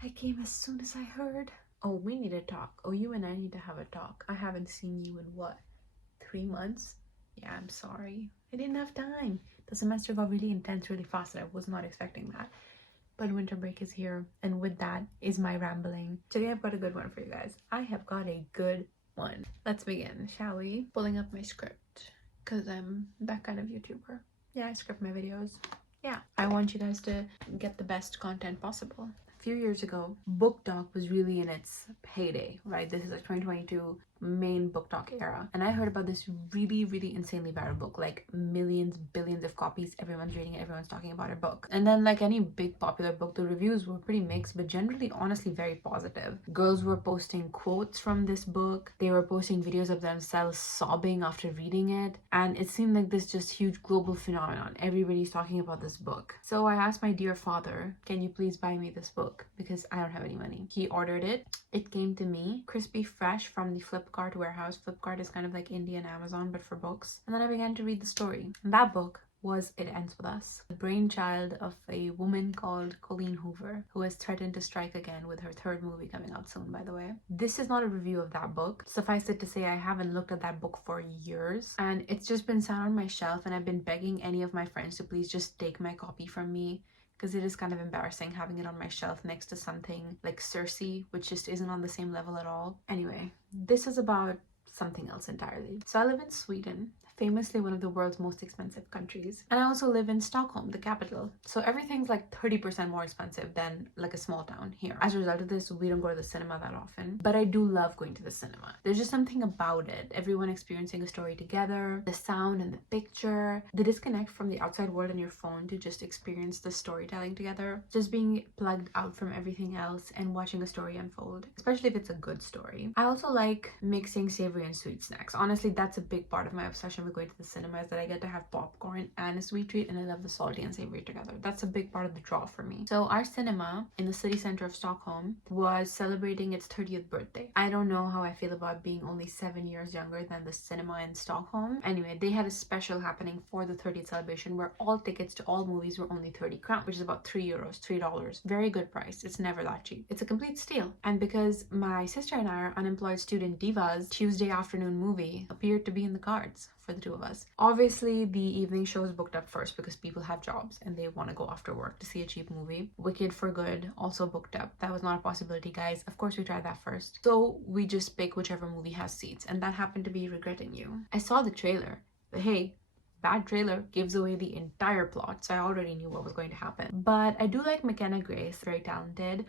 I came as soon as I heard. Oh, we need to talk. Oh, you and I need to have a talk. I haven't seen you in what, 3 months? Yeah, I'm sorry. I didn't have time. The semester got really intense really fast and I was not expecting that. But winter break is here, and with that is my rambling. Today I've got a good one for you guys. I have got a good one. Let's begin, shall we? Pulling up my script, because I'm that kind of YouTuber. Yeah, I script my videos. Yeah, I want you guys to get the best content possible. A few years ago, book talk was really in its heyday, right? This is a 2022 main book talk era, and I heard about this really insanely viral book, like millions, billions of copies, everyone's reading it, everyone's talking about her book. And then, like any big popular book, the reviews were pretty mixed, but generally honestly very positive. Girls were posting quotes from this book, they were posting videos of themselves sobbing after reading it, and it seemed like this just huge global phenomenon. Everybody's talking about this book. So I asked my dear father, can you please buy me this book, because I don't have any money. He ordered it. It came to me crispy fresh from the Flipkart warehouse. Flipkart is kind of like Indian Amazon but for books. And then I began to read the story. And that book was It Ends With Us, the brainchild of a woman called Colleen Hoover, who has threatened to strike again with her third movie coming out soon, by the way. This is not a review of that book. Suffice it to say, I haven't looked at that book for years, and it's just been sat on my shelf, and I've been begging any of my friends to please just take my copy from me, because it is kind of embarrassing having it on my shelf next to something like Circe, which just isn't on the same level at all. Anyway, this is about something else entirely. So I live in Sweden, famously one of the world's most expensive countries. And I also live in Stockholm, the capital. So everything's like 30% more expensive than like a small town here. As a result of this, we don't go to the cinema that often, but I do love going to the cinema. There's just something about it. Everyone experiencing a story together, the sound and the picture, the disconnect from the outside world on your phone to just experience the storytelling together, just being plugged out from everything else and watching a story unfold, especially if it's a good story. I also like mixing savory and sweet snacks. Honestly, that's a big part of my obsession with going to the cinema, is that I get to have popcorn and a sweet treat, and I love the salty and savory together. That's a big part of the draw for me. So our cinema in the city center of Stockholm was celebrating its 30th birthday. I don't know how I feel about being only 7 years younger than the cinema in Stockholm. Anyway, they had a special happening for the 30th celebration where all tickets to all movies were only 30 crowns, which is about €3, $3. Very good price. It's never that cheap. It's a complete steal. And because my sister and I are unemployed student divas, Tuesday afternoon movie appeared to be in the cards for the two of us. Obviously, the evening show is booked up first because people have jobs and they want to go after work to see a cheap movie. Wicked for Good also booked up. That was not a possibility, guys. Of course, we tried that first. So we just pick whichever movie has seats, and that happened to be Regretting You. I saw the trailer, but hey, bad trailer gives away the entire plot, so I already knew what was going to happen. But I do like McKenna Grace, very talented,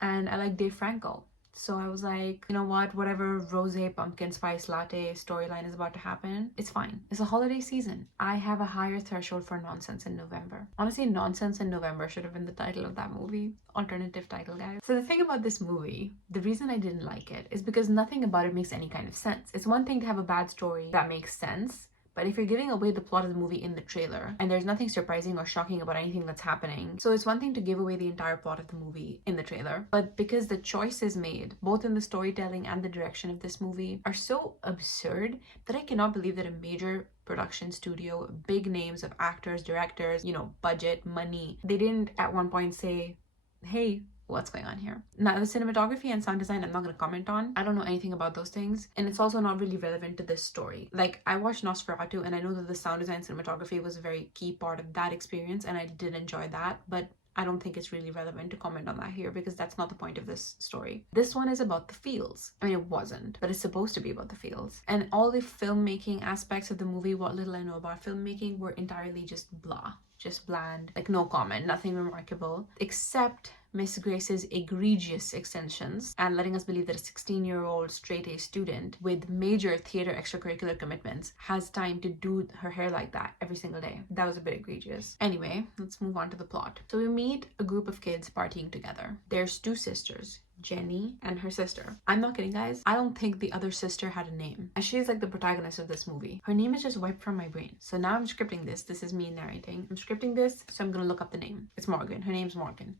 and I like Dave Franco. So I was like, you know what, whatever rosé pumpkin spice latte storyline is about to happen, it's fine. It's a holiday season. I have a higher threshold for nonsense in November. Honestly, Nonsense in November should have been the title of that movie. Alternative title, guys. So the thing about this movie, the reason I didn't like it is because nothing about it makes any kind of sense. It's one thing to have a bad story that makes sense, but if you're giving away the plot of the movie in the trailer and there's nothing surprising or shocking about anything that's happening, so it's one thing to give away the entire plot of the movie in the trailer, but because the choices made, both in the storytelling and the direction of this movie, are so absurd that I cannot believe that a major production studio, big names of actors, directors, budget, money, they didn't at one point say, hey, what's going on here? Now, the cinematography and sound design, I'm not going to comment on. I don't know anything about those things, and it's also not really relevant to this story. Like, I watched Nosferatu, and I know that the sound design cinematography was a very key part of that experience, and I did enjoy that, but I don't think it's really relevant to comment on that here because that's not the point of this story. This one is about the feels. I mean, it wasn't, but it's supposed to be about the feels. And all the filmmaking aspects of the movie, what little I know about filmmaking, were entirely just blah, just bland, like no comment, nothing remarkable, except Miss Grace's egregious extensions and letting us believe that a 16-year-old straight-A student with major theater extracurricular commitments has time to do her hair like that every single day. That was a bit egregious. Anyway, let's move on to the plot. So we meet a group of kids partying together. There's two sisters, Jenny and her sister. I'm not kidding, guys. I don't think the other sister had a name. And she's like the protagonist of this movie. Her name is just wiped from my brain. So now I'm scripting this. This is me narrating. I'm scripting this, so I'm gonna look up the name. It's Morgan. Her name's Morgan.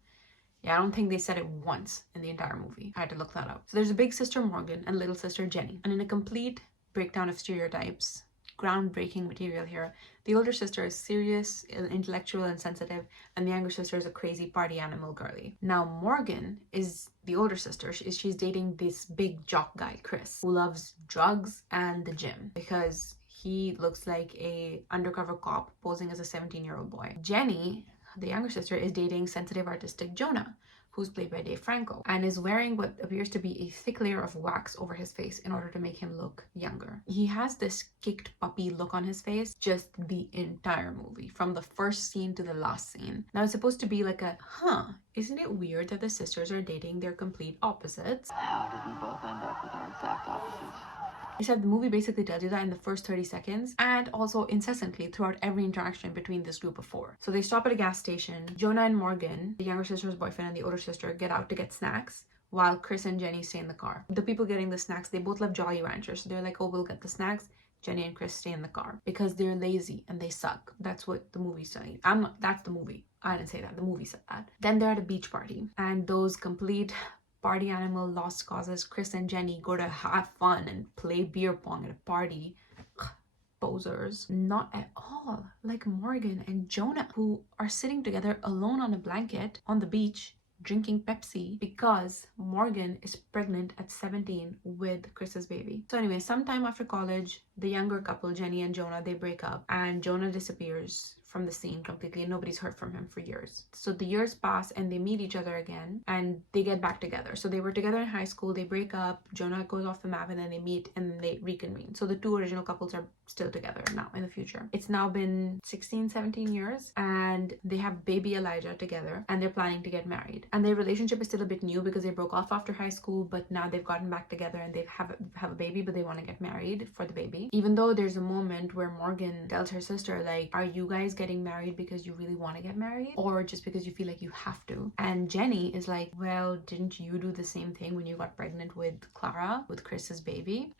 Yeah, I don't think they said it once in the entire movie. I had to look that up. So there's a big sister Morgan and little sister Jenny. And in a complete breakdown of stereotypes, groundbreaking material here. The older sister is serious, intellectual, and sensitive, and the younger sister is a crazy party animal girly. Now Morgan is the older sister. She's dating this big jock guy, Chris, who loves drugs and the gym because he looks like a undercover cop posing as a 17-year-old boy. Jenny, the younger sister, is dating sensitive artistic Jonah, who's played by Dave Franco, and is wearing what appears to be a thick layer of wax over his face in order to make him look younger. He has this kicked puppy look on his face just the entire movie, from the first scene to the last scene. Now it's supposed to be like a, isn't it weird that the sisters are dating their complete opposites? How did we both end up with our exact opposites? Except the movie basically tells you that in the first 30 seconds and also incessantly throughout every interaction between this group of four. So they stop at a gas station. Jonah and Morgan, the younger sister's boyfriend and the older sister, get out to get snacks while Chris and Jenny stay in the car. The people getting the snacks, they both love Jolly Ranchers. So they're like, oh, we'll get the snacks. Jenny and Chris stay in the car because they're lazy and they suck. That's what the movie's saying. That's the movie. I didn't say that. The movie said that. Then they're at a beach party and those complete party animal lost causes Chris and Jenny go to have fun and play beer pong at a party. Posers. Not at all like Morgan and Jonah, who are sitting together alone on a blanket on the beach drinking Pepsi because Morgan is pregnant at 17 with Chris's baby. So anyway, sometime after college, the younger couple, Jenny and Jonah, they break up and Jonah disappears from the scene completely and nobody's heard from him for years. So the years pass and they meet each other again and they get back together. So they were together in high school, they break up, Jonah goes off the map and then they meet and they reconvene. So the two original couples are still together now in the future. It's now been 16, 17 years and they have baby Elijah together and they're planning to get married. And their relationship is still a bit new because they broke off after high school, but now they've gotten back together and they have a baby, but they want to get married for the baby. Even though there's a moment where Morgan tells her sister, like, are you guys getting married because you really want to get married or just because you feel like you have to? And Jenny is like, well, didn't you do the same thing when you got pregnant with Clara, with Chris's baby?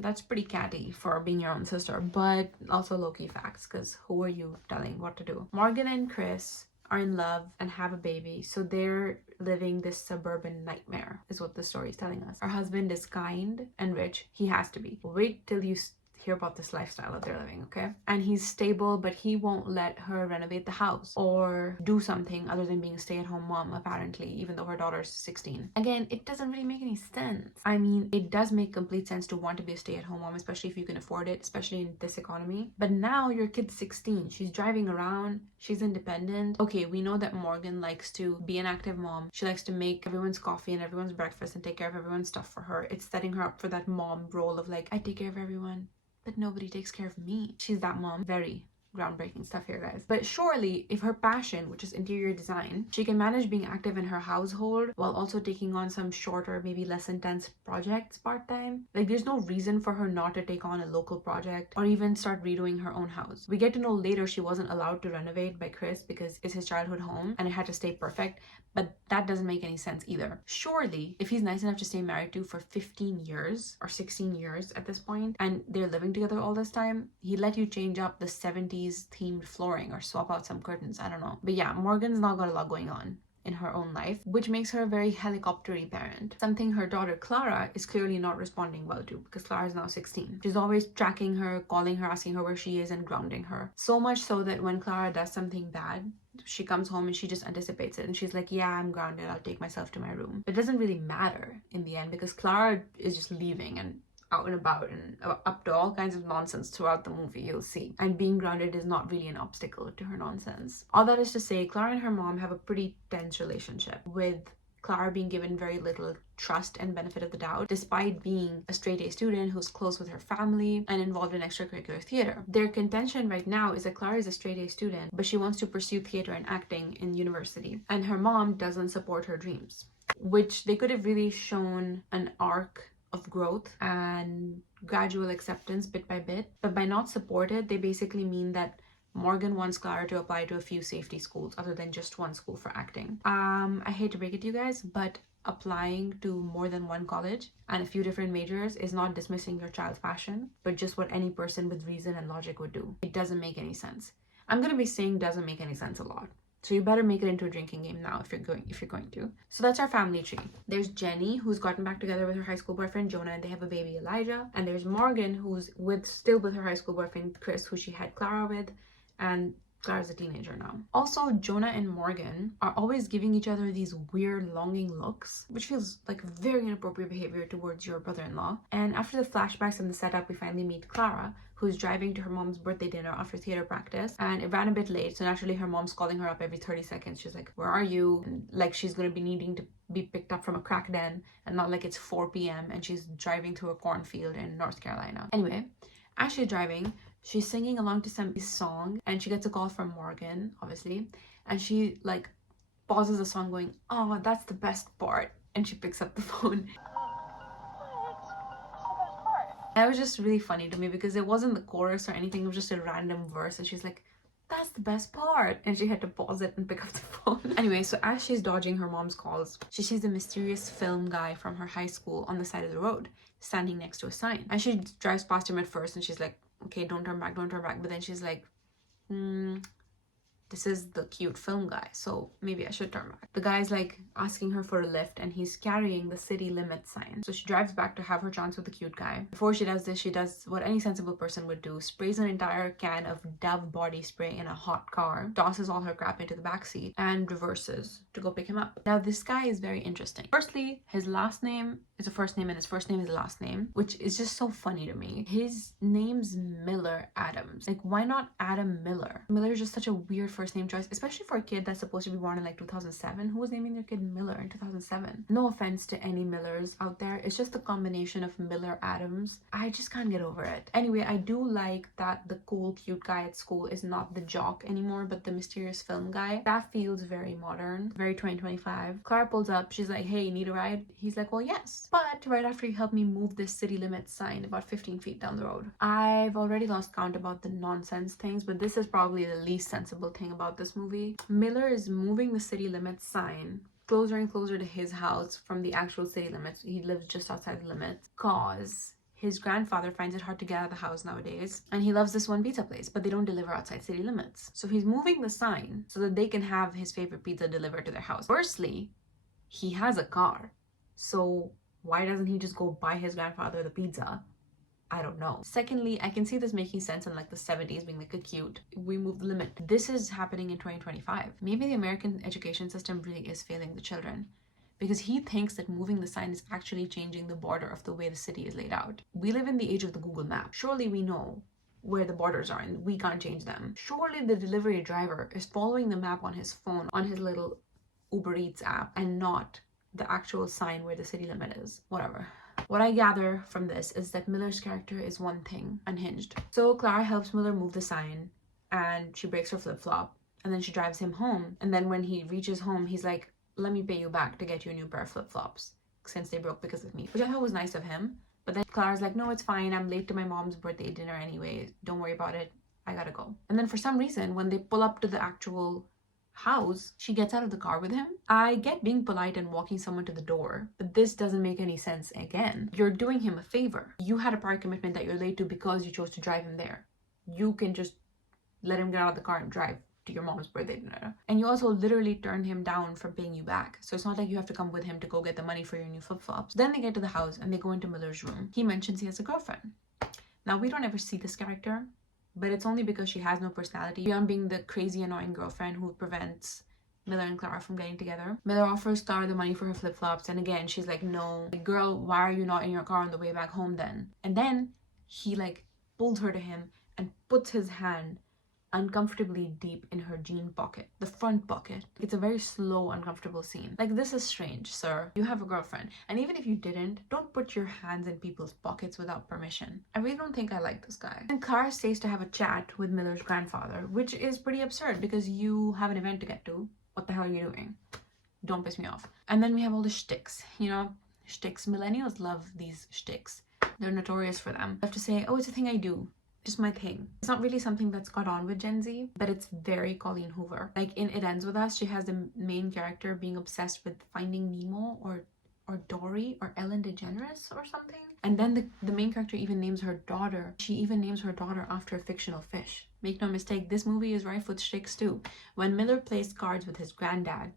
That's pretty catty for being your own sister, but also low-key facts because who are you telling what to do? Morgan and Chris are in love and have a baby, so they're living this suburban nightmare is what the story is telling us. Her husband is kind and rich. He has to be. Wait till you hear about this lifestyle that they're living, okay? And he's stable, but he won't let her renovate the house or do something other than being a stay-at-home mom, apparently, even though her daughter's 16. Again, it doesn't really make any sense. I mean, it does make complete sense to want to be a stay-at-home mom, especially if you can afford it, especially in this economy. But now your kid's 16. She's driving around. She's independent. Okay, we know that Morgan likes to be an active mom. She likes to make everyone's coffee and everyone's breakfast and take care of everyone's stuff for her. It's setting her up for that mom role of like, I take care of everyone, but nobody takes care of me. She's that mom. Very groundbreaking stuff here, guys. But surely, if her passion, which is interior design, she can manage being active in her household while also taking on some shorter, maybe less intense projects part-time. Like, there's no reason for her not to take on a local project or even start redoing her own house. We get to know later she wasn't allowed to renovate by Chris because it's his childhood home and it had to stay perfect. But that doesn't make any sense either. Surely, if he's nice enough to stay married to for 15 years or 16 years at this point, and they're living together all this time, he'd let you change up the 70s themed flooring or swap out some curtains. I don't know. But yeah, Morgan's not got a lot going on in her own life, which makes her a very helicopter-y parent. Something her daughter Clara is clearly not responding well to because Clara is now 16. She's always tracking her, calling her, asking her where she is and grounding her. So much so that when Clara does something bad, she comes home and she just anticipates it and she's like, yeah, I'm grounded, I'll take myself to my room. It doesn't really matter in the end because Clara is just leaving and out and about and up to all kinds of nonsense throughout the movie, you'll see. And being grounded is not really an obstacle to her nonsense. All that is to say, Clara and her mom have a pretty tense relationship, with Clara being given very little trust and benefit of the doubt, despite being a straight-A student who's close with her family and involved in extracurricular theater. Their contention right now is that Clara is a straight-A student, but she wants to pursue theater and acting in university, and her mom doesn't support her dreams, which they could have really shown an arc of growth and gradual acceptance bit by bit. But by not support it, they basically mean that Morgan wants Clara to apply to a few safety schools other than just one school for acting. I hate to break it to you guys, but applying to more than one college and a few different majors is not dismissing your child's passion, but just what any person with reason and logic would do. It doesn't make any sense. I'm gonna be saying doesn't make any sense a lot. So you better make it into a drinking game now if you're going to. So that's our family tree. There's Jenny, who's gotten back together with her high school boyfriend Jonah, and they have a baby Elijah. And there's Morgan, who's still with her high school boyfriend Chris, who she had Clara with, and Clara's a teenager now. Also, Jonah and Morgan are always giving each other these weird longing looks, which feels like very inappropriate behavior towards your brother-in-law. And after the flashbacks and the setup, we finally meet Clara, who's driving to her mom's birthday dinner after theater practice, and it ran a bit late, so naturally her mom's calling her up every 30 seconds. She's like, where are you? And like she's gonna be needing to be picked up from a crack den, and not like it's 4 p.m. and she's driving through a cornfield in North Carolina. Anyway, as she's driving, she's singing along to some song, and she gets a call from Morgan, obviously, and she like pauses the song going, oh, that's the best part, and she picks up the phone. That was just really funny to me because it wasn't the chorus or anything, it was just a random verse, and she's like, that's the best part, and she had to pause it and pick up the phone. Anyway, so as she's dodging her mom's calls, she sees the mysterious film guy from her high school on the side of the road standing next to a sign, and she drives past him at first and she's like, okay, don't turn back, but then she's like, this is the cute film guy, so maybe I should turn back. The guy's like asking her for a lift, and he's carrying the city limit sign. So she drives back to have her chance with the cute guy. Before she does this, she does what any sensible person would do: sprays an entire can of Dove body spray in a hot car, tosses all her crap into the backseat, and reverses to go pick him up. Now this guy is very interesting. Firstly, his last name is a first name and his first name is a last name, which is just so funny to me. His name's Miller Adams. Like, why not Adam Miller? Miller is just such a weird first name choice, especially for a kid that's supposed to be born in like 2007. Who was naming their kid Miller in 2007? No offense to any Millers out there, it's just the combination of Miller Adams. I just can't get over it. Anyway, I do like that the cool cute guy at school is not the jock anymore, but the mysterious film guy. That feels very modern, very 2025. Clara pulls up, she's like, hey, need a ride? He's like, well, yes. But right after he helped me move this city limits sign about 15 feet down the road. I've already lost count about the nonsense things, but this is probably the least sensible thing about this movie. Miller is moving the city limits sign closer and closer to his house from the actual city limits. He lives just outside the limits cause his grandfather finds it hard to get out of the house nowadays, and he loves this one pizza place, but they don't deliver outside city limits. So he's moving the sign so that they can have his favorite pizza delivered to their house. Firstly, he has a car, so why doesn't he just go buy his grandfather the pizza? I don't know. Secondly, I can see this making sense in like the 70s being like a cute, we move the limit. This is happening in 2025. Maybe the American education system really is failing the children, because he thinks that moving the sign is actually changing the border of the way the city is laid out. We live in the age of the Google map. Surely we know where the borders are and we can't change them. Surely the delivery driver is following the map on his phone, on his little Uber Eats app, and not the actual sign where the city limit is. Whatever. What I gather from this is that Miller's character is one thing, unhinged. So Clara helps Miller move the sign, and she breaks her flip-flop, and then she drives him home. And then when he reaches home, he's like, let me pay you back to get you a new pair of flip-flops, since they broke because of me. Which I thought was nice of him. But then Clara's like, no, it's fine, I'm late to my mom's birthday dinner anyway, don't worry about it, I gotta go. And then for some reason, when they pull up to the actual house, she gets out of the car with him. I get being polite and walking someone to the door, but this doesn't make any sense. Again, you're doing him a favor. You had a prior commitment that you're late to because you chose to drive him there. You can just let him get out of the car and drive to your mom's birthday dinner. And you also literally turned him down from paying you back, so it's not like you have to come with him to go get the money for your new flip-flops. Then they get to the house and they go into Miller's room. He mentions he has a girlfriend. Now, we don't ever see this character, but it's only because she has no personality beyond being the crazy annoying girlfriend who prevents Miller and Clara from getting together. Miller offers Clara the money for her flip-flops, and again she's like, no, like, girl, why are you not in your car on the way back home then? And then he like pulls her to him and puts his hand uncomfortably deep in her jean pocket, the front pocket. It's a very slow, uncomfortable scene. Like, this is strange, sir. You have a girlfriend, and even if you didn't, don't put your hands in people's pockets without permission. I really don't think I like this guy. And Clara stays to have a chat with Miller's grandfather, which is pretty absurd because you have an event to get to. What the hell are you doing? Don't piss me off. And then we have all the shticks, you know, shticks. Millennials love these shticks. They're notorious for them. I have to say, oh, it's a thing I do. Just my thing. It's not really something that's got on with Gen Z, but it's very Colleen Hoover. Like in It Ends With Us, she has the main character being obsessed with Finding Nemo or or Dory or Ellen DeGeneres or something. And then the main character even names her daughter. She even names her daughter after a fictional fish. Make no mistake, this movie is rife with shticks too. When Miller plays cards with his granddad,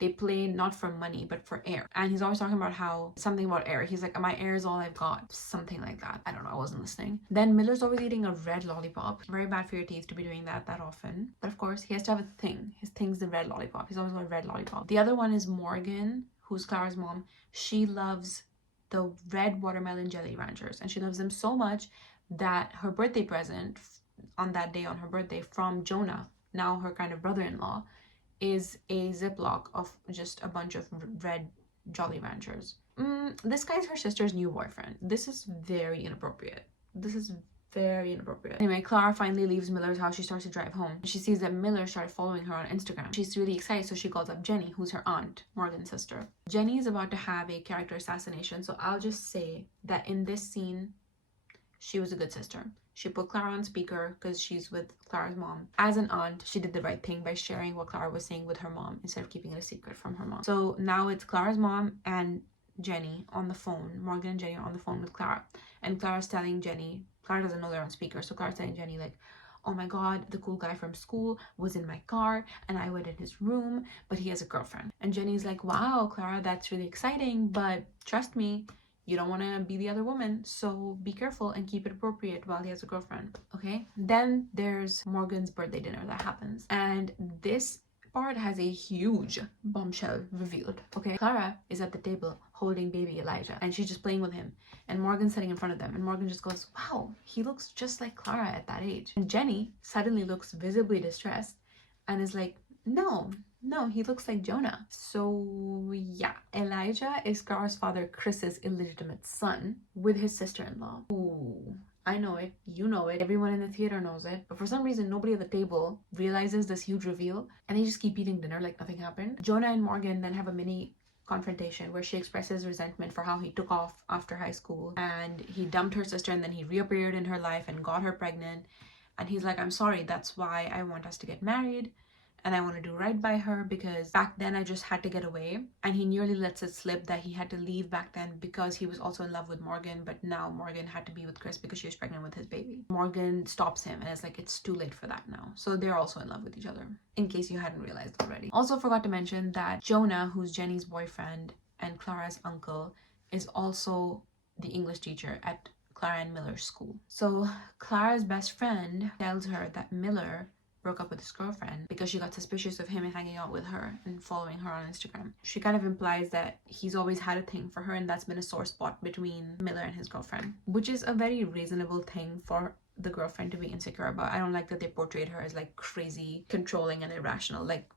they play not for money but for air, and he's always talking about how something about air. He's like, my air is all I've got, something like that. I don't know, I wasn't listening. Then Miller's always eating a red lollipop. Very bad for your teeth to be doing that often, but of course he has to have a thing. His thing's the red lollipop. He's always got a red lollipop. The other one is Morgan, who's Clara's mom. She loves the red watermelon jelly ranchers, and she loves them so much that her birthday present on that day, on her birthday, from Jonah, now her kind of brother-in-law, is a Ziploc of just a bunch of red Jolly Ranchers. This guy's her sister's new boyfriend. This is very inappropriate. This is very inappropriate. Anyway, Clara finally leaves Miller's house. She starts to drive home. She sees that Miller started following her on Instagram. She's really excited, so she calls up Jenny, who's her aunt, Morgan's sister. Jenny is about to have a character assassination, so I'll just say that in this scene, she was a good sister. She put Clara on speaker because she's with Clara's mom. As an aunt, she did the right thing by sharing what Clara was saying with her mom instead of keeping it a secret from her mom. So now it's Clara's mom and Jenny on the phone. Morgan and Jenny are on the phone with Clara. And Clara's telling Jenny, Clara doesn't know they're on speaker, so Clara's telling Jenny like, oh my god, the cool guy from school was in my car and I went in his room, but he has a girlfriend. And Jenny's like, wow, Clara, that's really exciting, but trust me, you don't want to be the other woman, so be careful and keep it appropriate while he has a girlfriend, okay? Then there's Morgan's birthday dinner that happens, and this part has a huge bombshell revealed, okay? Clara is at the table holding baby Elijah, and she's just playing with him, and Morgan's sitting in front of them, and Morgan just goes, wow, he looks just like Clara at that age. And Jenny suddenly looks visibly distressed and is like, no, he looks like Jonah. So yeah, Elijah is Clara's father Chris's illegitimate son with his sister-in-law. Ooh, I know it, you know it, everyone in the theater knows it, but for some reason nobody at the table realizes this huge reveal, and they just keep eating dinner like nothing happened. Jonah and Morgan then have a mini confrontation where she expresses resentment for how he took off after high school and he dumped her sister, and then he reappeared in her life and got her pregnant, and he's like, I'm sorry, that's why I want us to get married and I want to do right by her, because back then I just had to get away. And he nearly lets it slip that he had to leave back then because he was also in love with Morgan, but now Morgan had to be with Chris because she was pregnant with his baby. Morgan stops him and is like, it's too late for that now. So they're also in love with each other, in case you hadn't realized already. Also forgot to mention that Jonah, who's Jenny's boyfriend and Clara's uncle, is also the English teacher at Clara and Miller's school. So Clara's best friend tells her that Miller broke up with his girlfriend because she got suspicious of him hanging out with her and following her on Instagram. She kind of implies that he's always had a thing for her, and that's been a sore spot between Miller and his girlfriend, which is a very reasonable thing for the girlfriend to be insecure about. I don't like that they portrayed her as like crazy, controlling, and irrational. Like,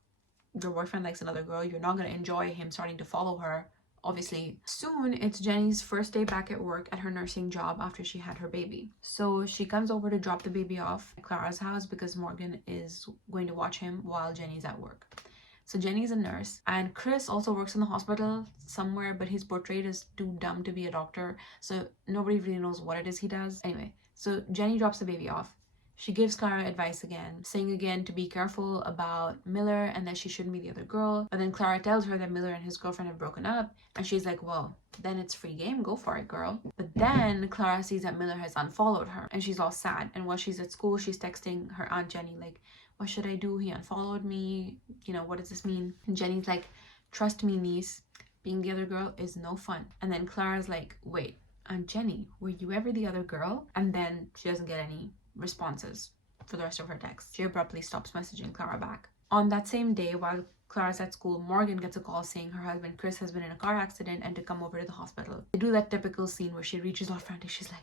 your boyfriend likes another girl, you're not going to enjoy him starting to follow her, obviously. Soon it's Jenny's first day back at work at her nursing job after she had her baby. So she comes over to drop the baby off at Clara's house because Morgan is going to watch him while Jenny's at work. So Jenny's a nurse, and Chris also works in the hospital somewhere, but he's portrayed as too dumb to be a doctor, so nobody really knows what it is he does. Anyway, so Jenny drops the baby off. She gives Clara advice again, saying again to be careful about Miller and that she shouldn't be the other girl. But then Clara tells her that Miller and his girlfriend have broken up, and she's like, well, then it's free game, go for it, girl. But then Clara sees that Miller has unfollowed her, and she's all sad. And while she's at school, she's texting her Aunt Jenny like, what should I do? He unfollowed me. You know, what does this mean? And Jenny's like, trust me, niece, being the other girl is no fun. And then Clara's like, wait, Aunt Jenny, were you ever the other girl? And then she doesn't get any responses for the rest of her text. She abruptly stops messaging Clara back. On that same day, while Clara's at school, Morgan gets a call saying her husband Chris has been in a car accident and to come over to the hospital. They do that typical scene where she reaches out frantic. She's like,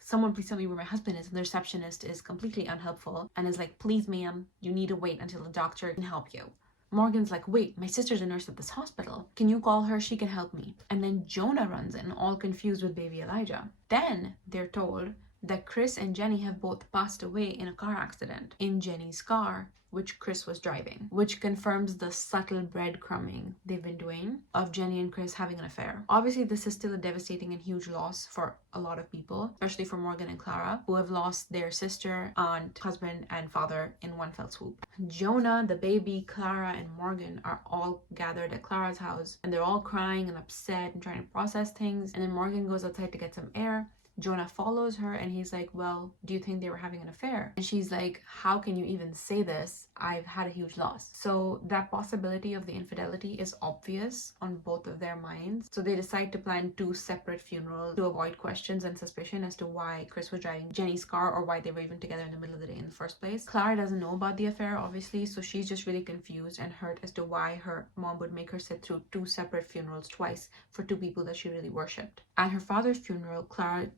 someone please tell me where my husband is. And the receptionist is completely unhelpful and is like, please ma'am, you need to wait until the doctor can help you. Morgan's like, wait, my sister's a nurse at this hospital. Can you call her? She can help me. And then Jonah runs in, all confused with baby Elijah. Then they're told that Chris and Jenny have both passed away in a car accident in Jenny's car, which Chris was driving, which confirms the subtle breadcrumbing they've been doing of Jenny and Chris having an affair. Obviously, this is still a devastating and huge loss for a lot of people, especially for Morgan and Clara, who have lost their sister, aunt, husband, and father in one fell swoop. Jonah, the baby, Clara, and Morgan are all gathered at Clara's house, and they're all crying and upset and trying to process things. And then Morgan goes outside to get some air. Jonah follows her and he's like, well, do you think they were having an affair? And she's like, how can you even say this? I've had a huge loss. So that possibility of the infidelity is obvious on both of their minds. So they decide to plan 2 separate funerals to avoid questions and suspicion as to why Chris was driving Jenny's car or why they were even together in the middle of the day in the first place. Clara doesn't know about the affair, obviously, so she's just really confused and hurt as to why her mom would make her sit through 2 separate funerals twice for 2 people that she really worshipped. At her father's funeral,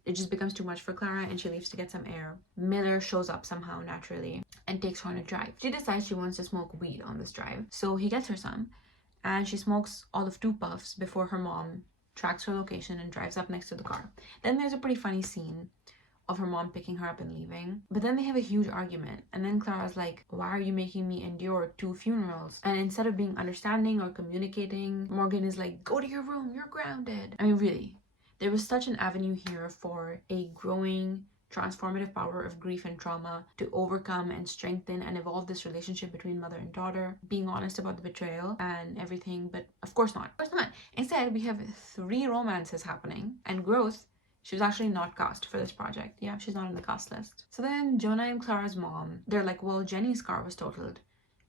it just becomes too much for Clara and she leaves to get some air. Miller shows up somehow naturally and takes her on a drive. She decides she wants to smoke weed on this drive, so he gets her some, and she smokes all of 2 puffs before her mom tracks her location and drives up next to the car. Then there's a pretty funny scene of her mom picking her up and leaving, but then they have a huge argument, and then Clara's like, why are you making me endure 2 funerals? And instead of being understanding or communicating, Morgan is like, go to your room, you're grounded. I mean, really, there was such an avenue here for a growing transformative power of grief and trauma to overcome and strengthen and evolve this relationship between mother and daughter, being honest about the betrayal and everything, but of course not. Of course not. Instead, we have 3 romances happening and growth. She was actually not cast for this project. Yeah, she's not on the cast list. So then Jonah and Clara's mom, they're like, well, Jenny's car was totaled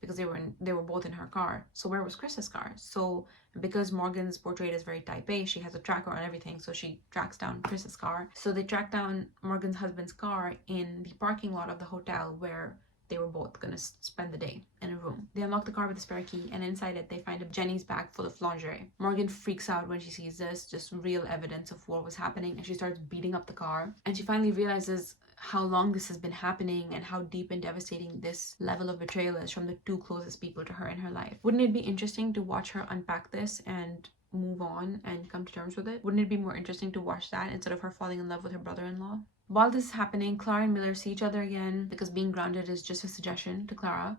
because they were both in her car. So where was Chris's car? So because Morgan's portrayed as very type A, she has a tracker on everything, so she tracks down Chris's car. So they track down Morgan's husband's car in the parking lot of the hotel where they were both gonna spend the day in a room. They unlock the car with a spare key, and inside it they find a Jenny's bag full of lingerie. Morgan freaks out when she sees this, just real evidence of what was happening, and she starts beating up the car. And she finally realizes how long this has been happening and how deep and devastating this level of betrayal is from the 2 closest people to her in her life. Wouldn't it be interesting to watch her unpack this and move on and come to terms with it? Wouldn't it be more interesting to watch that instead of her falling in love with her brother-in-law? While this is happening, Clara and Miller see each other again because being grounded is just a suggestion to Clara.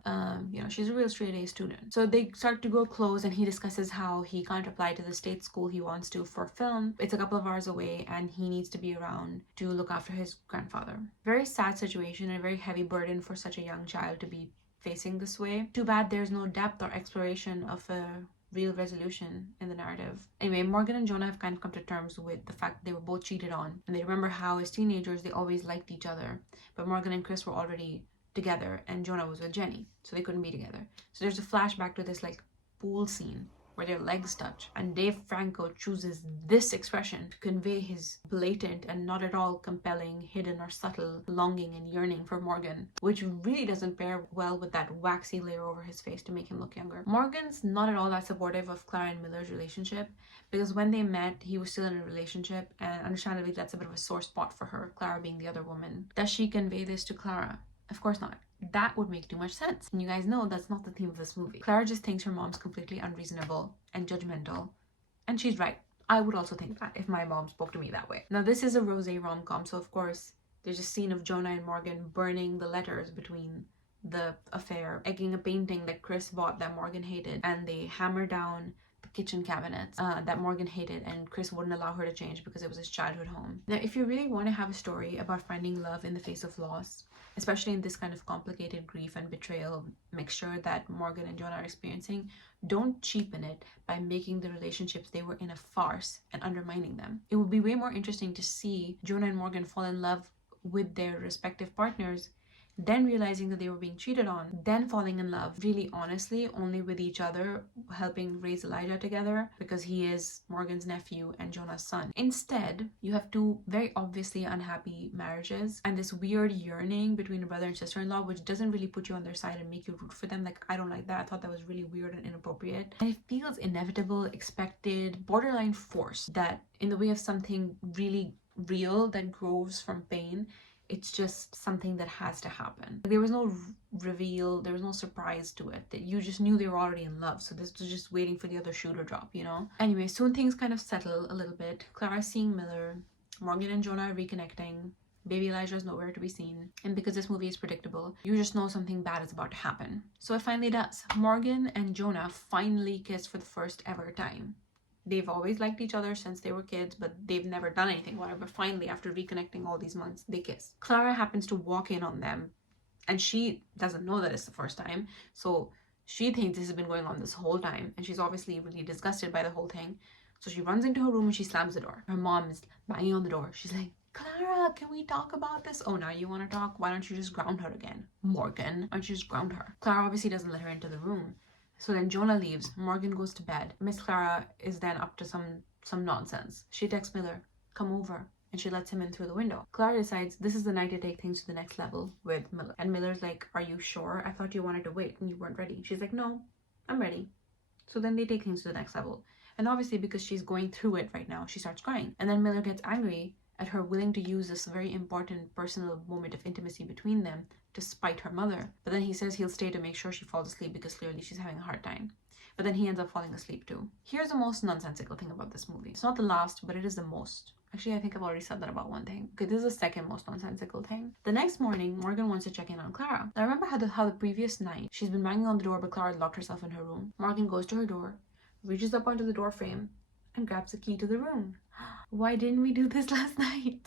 She's a real straight A student. So they start to grow close, and he discusses how he can't apply to the state school he wants to for film. It's a couple of hours away and he needs to be around to look after his grandfather. Very sad situation and a very heavy burden for such a young child to be facing this way. Too bad there's no depth or exploration of a real resolution in the narrative. Anyway, Morgan and Jonah have kind of come to terms with the fact that they were both cheated on, and they remember how as teenagers they always liked each other, but Morgan and Chris were already together and Jonah was with Jenny, so they couldn't be together. So there's a flashback to this like pool scene where their legs touch, and Dave Franco chooses this expression to convey his blatant and not at all compelling, hidden or subtle longing and yearning for Morgan, which really doesn't pair well with that waxy layer over his face to make him look younger. Morgan's not at all that supportive of Clara and Miller's relationship, because when they met, he was still in a relationship, and understandably that's a bit of a sore spot for her, Clara being the other woman. Does she convey this to Clara? Of course not. That would make too much sense. And you guys know that's not the theme of this movie. Clara just thinks her mom's completely unreasonable and judgmental. And she's right. I would also think that if my mom spoke to me that way. Now, this is a rosé rom-com, so of course, there's a scene of Jonah and Morgan burning the letters between the affair, egging a painting that Chris bought that Morgan hated, and they hammer down the kitchen cabinets that Morgan hated, and Chris wouldn't allow her to change because it was his childhood home. Now, if you really want to have a story about finding love in the face of loss, especially in this kind of complicated grief and betrayal mixture that Morgan and Jonah are experiencing, don't cheapen it by making the relationships they were in a farce and undermining them. It would be way more interesting to see Jonah and Morgan fall in love with their respective partners, then realizing that they were being cheated on, then falling in love really honestly only with each other, helping raise Elijah together because he is Morgan's nephew and Jonah's son. Instead, you have 2 very obviously unhappy marriages and this weird yearning between a brother and sister-in-law, which doesn't really put you on their side and make you root for them. Like, I don't like that. I thought that was really weird and inappropriate. And it feels inevitable, expected, borderline forced, that in the way of something really real that grows from pain, it's just something that has to happen. There was no reveal, there was no surprise to it. That you just knew they were already in love, so this was just waiting for the other shoe to drop, you know? Anyway, soon things kind of settle a little bit. Clara seeing Miller, Morgan and Jonah reconnecting, Baby Elijah is nowhere to be seen. And because this movie is predictable, you just know something bad is about to happen. So it finally does. Morgan and Jonah finally kiss for the first ever time. They've always liked each other since they were kids, but they've never done anything about it. But finally, after reconnecting all these months, they kiss. Clara happens to walk in on them, and she doesn't know that it's the first time. So she thinks this has been going on this whole time, and she's obviously really disgusted by the whole thing. So she runs into her room and she slams the door. Her mom is banging on the door. She's like, Clara, can we talk about this? Oh, now you want to talk? Why don't you just ground her again? Morgan, why don't you just ground her? Clara obviously doesn't let her into the room. So then Jonah leaves. Morgan goes to bed. Miss Clara is then up to some nonsense. She texts Miller, come over. And she lets him in through the window. Clara decides this is the night to take things to the next level with Miller. And Miller's like, are you sure? I thought you wanted to wait and you weren't ready. She's like, no, I'm ready. So then they take things to the next level. And obviously because she's going through it right now, she starts crying. And then Miller gets angry at her willing to use this very important personal moment of intimacy between them to spite her mother. But then he says he'll stay to make sure she falls asleep because clearly she's having a hard time. But then he ends up falling asleep too. Here's the most nonsensical thing about this movie. It's not the last, but it is the most. Actually, I think I've already said that about one thing. Okay, this is the second most nonsensical thing. The next morning, Morgan wants to check in on Clara. Now remember how the previous night, she's been banging on the door, but Clara locked herself in her room. Morgan goes to her door, reaches up onto the door frame, and grabs the key to the room. Why didn't we do this last night?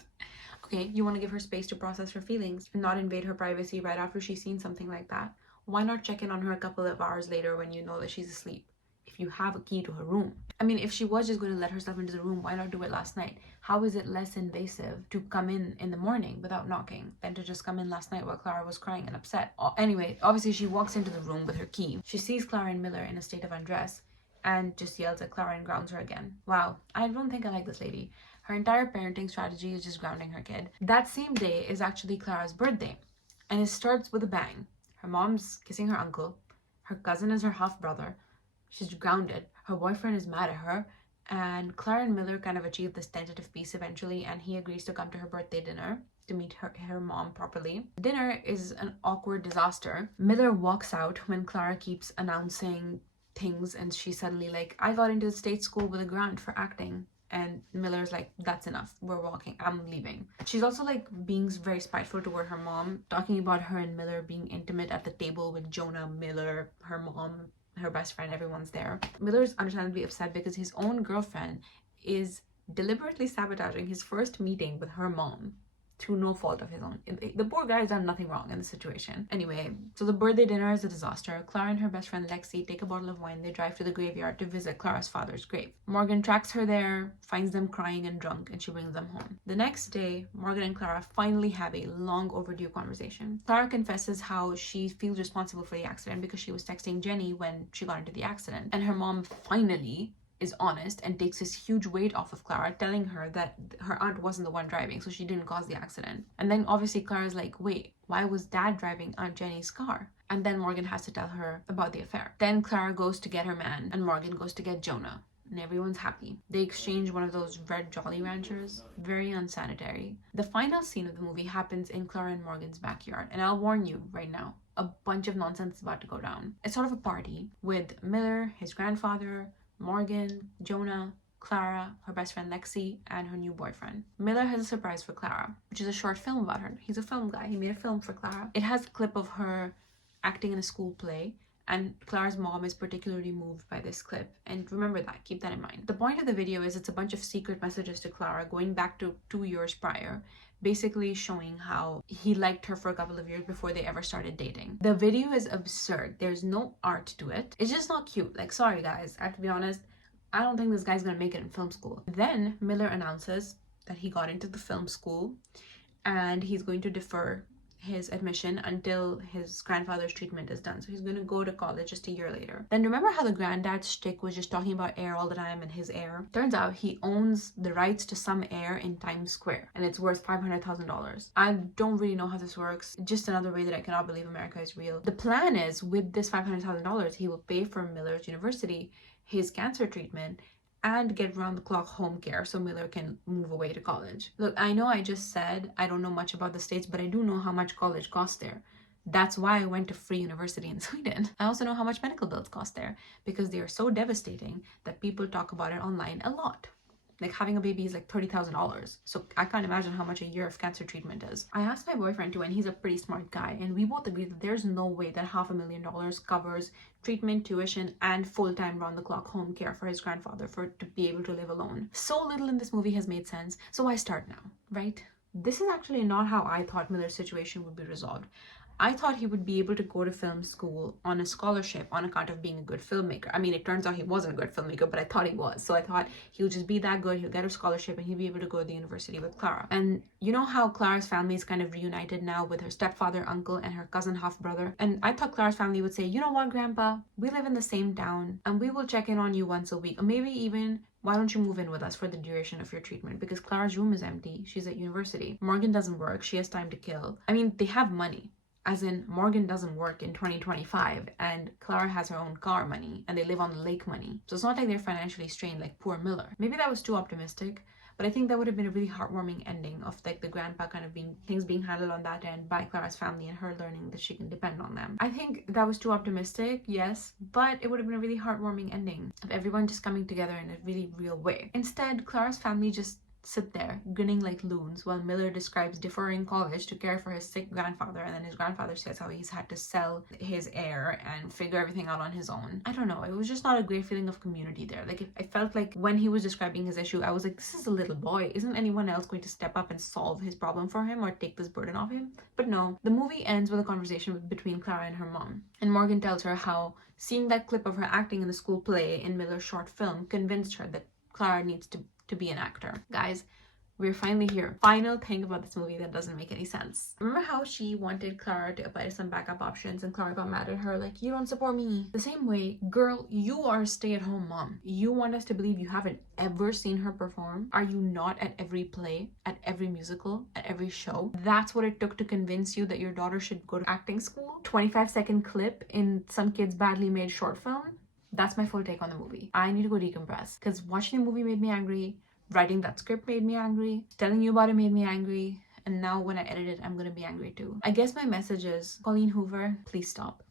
Okay, you want to give her space to process her feelings and not invade her privacy right after she's seen something like that. Why not check in on her a couple of hours later when you know that she's asleep? If you have a key to her room. I mean, if she was just going to let herself into the room, why not do it last night? How is it less invasive to come in the morning without knocking than to just come in last night while Clara was crying and upset? Anyway, obviously she walks into the room with her key. She sees Clara and Miller in a state of undress and just yells at Clara and grounds her again. Wow, I don't think I like this lady. Her entire parenting strategy is just grounding her kid. That same day is actually Clara's birthday, and it starts with a bang. Her mom's kissing her uncle. Her cousin is her half-brother. She's grounded. Her boyfriend is mad at her. And Clara and Miller kind of achieve this tentative peace eventually, and he agrees to come to her birthday dinner to meet her mom properly. Dinner is an awkward disaster. Miller walks out when Clara keeps announcing things, and she's suddenly like, I got into the state school with a grant for acting. And Miller's like, that's enough, we're walking, I'm leaving. She's also like being very spiteful toward her mom, talking about her and Miller being intimate at the table with Jonah, Miller, her mom, her best friend, everyone's there. Miller's understandably upset because his own girlfriend is deliberately sabotaging his first meeting with her mom through no fault of his own. The poor guy has done nothing wrong in the situation. Anyway, so the birthday dinner is a disaster. Clara and her best friend Lexi take a bottle of wine. They drive to the graveyard to visit Clara's father's grave. Morgan tracks her there, finds them crying and drunk, and she brings them home. The next day, Morgan and Clara finally have a long overdue conversation. Clara confesses how she feels responsible for the accident because she was texting Jenny when she got into the accident. And her mom finally is honest and takes this huge weight off of Clara, telling her that her aunt wasn't the one driving, so she didn't cause the accident. And then obviously Clara's like, wait, why was dad driving Aunt Jenny's car? And then Morgan has to tell her about the affair. Then Clara goes to get her man, and Morgan goes to get Jonah. And everyone's happy. They exchange one of those red Jolly Ranchers. Very unsanitary. The final scene of the movie happens in Clara and Morgan's backyard. And I'll warn you right now, a bunch of nonsense is about to go down. It's sort of a party with Miller, his grandfather, Morgan, Jonah, Clara, her best friend Lexi, and her new boyfriend. Miller has a surprise for Clara, which is a short film about her. He's a film guy. He made a film for Clara. It has a clip of her acting in a school play, and Clara's mom is particularly moved by this clip. And remember that, keep that in mind. The point of the video is it's a bunch of secret messages to Clara going back to 2 years prior, basically showing how he liked her for a couple of years before they ever started dating. The video is absurd. There's no art to it. It's just not cute. Like, sorry guys, I have to be honest, I don't think this guy's gonna make it in film school. Then Miller announces that he got into the film school and he's going to defer his admission until his grandfather's treatment is done. So he's going to go to college just a year later. Then remember how the granddad shtick was just talking about air all the time and his air? Turns out he owns the rights to some air in Times Square and it's worth $500,000. I don't really know how this works. Just another way that I cannot believe America is real. The plan is with this $500,000, he will pay for Miller's university, his cancer treatment, and get round-the-clock home care so Miller can move away to college. Look, I know I just said I don't know much about the States, but I do know how much college costs there. That's why I went to free university in Sweden. I also know how much medical bills cost there because they are so devastating that people talk about it online a lot. Like having a baby is like $30,000. So I can't imagine how much a year of cancer treatment is. I asked my boyfriend too, and he's a pretty smart guy, and we both agreed that there's no way that $500,000 covers treatment, tuition, and full-time round-the-clock home care for his grandfather to be able to live alone. So little in this movie has made sense. So why start now, right? This is actually not how I thought Miller's situation would be resolved. I thought he would be able to go to film school on a scholarship on account of being a good filmmaker. I mean, it turns out he wasn't a good filmmaker, but I thought he was. So I thought he'll just be that good, he'll get a scholarship, and he'll be able to go to the university with Clara. And you know how Clara's family is kind of reunited now with her stepfather, uncle, and her cousin half-brother? And I thought Clara's family would say, you know what, Grandpa? We live in the same town, and we will check in on you once a week. Or maybe even, why don't you move in with us for the duration of your treatment? Because Clara's room is empty. She's at university. Morgan doesn't work. She has time to kill. I mean, they have money. As in, Morgan doesn't work in 2025 and Clara has her own car money and they live on the lake money. So it's not like they're financially strained like poor Miller. Maybe that was too optimistic, but I think that would have been a really heartwarming ending of like the grandpa kind of things being handled on that end by Clara's family and her learning that she can depend on them. I think that was too optimistic, yes, but it would have been a really heartwarming ending of everyone just coming together in a really real way. Instead, Clara's family just sit there grinning like loons while Miller describes deferring college to care for his sick grandfather, and then his grandfather says how he's had to sell his heir and figure everything out on his own. I don't know, it was just not a great feeling of community there. Like I felt like when he was describing his issue, I was like, this is a little boy, isn't anyone else going to step up and solve his problem for him or take this burden off him? But no, the movie ends with a conversation between Clara and her mom, and Morgan tells her how seeing that clip of her acting in the school play in Miller's short film convinced her that Clara needs to be an actor. Guys, we're finally here. Final thing about this movie that doesn't make any sense. Remember how she wanted Clara to apply to some backup options and Clara got mad at her like, you don't support me? The same way, girl, you are a stay-at-home mom. You want us to believe you haven't ever seen her perform? Are you not at every play, at every musical, at every show? That's what it took to convince you that your daughter should go to acting school? 25-second clip in some kid's badly made short film? That's my full take on the movie. I need to go decompress because watching the movie made me angry, writing that script made me angry, telling you about it made me angry, and now when I edit it, I'm gonna be angry too. I guess my message is, Colleen Hoover, please stop.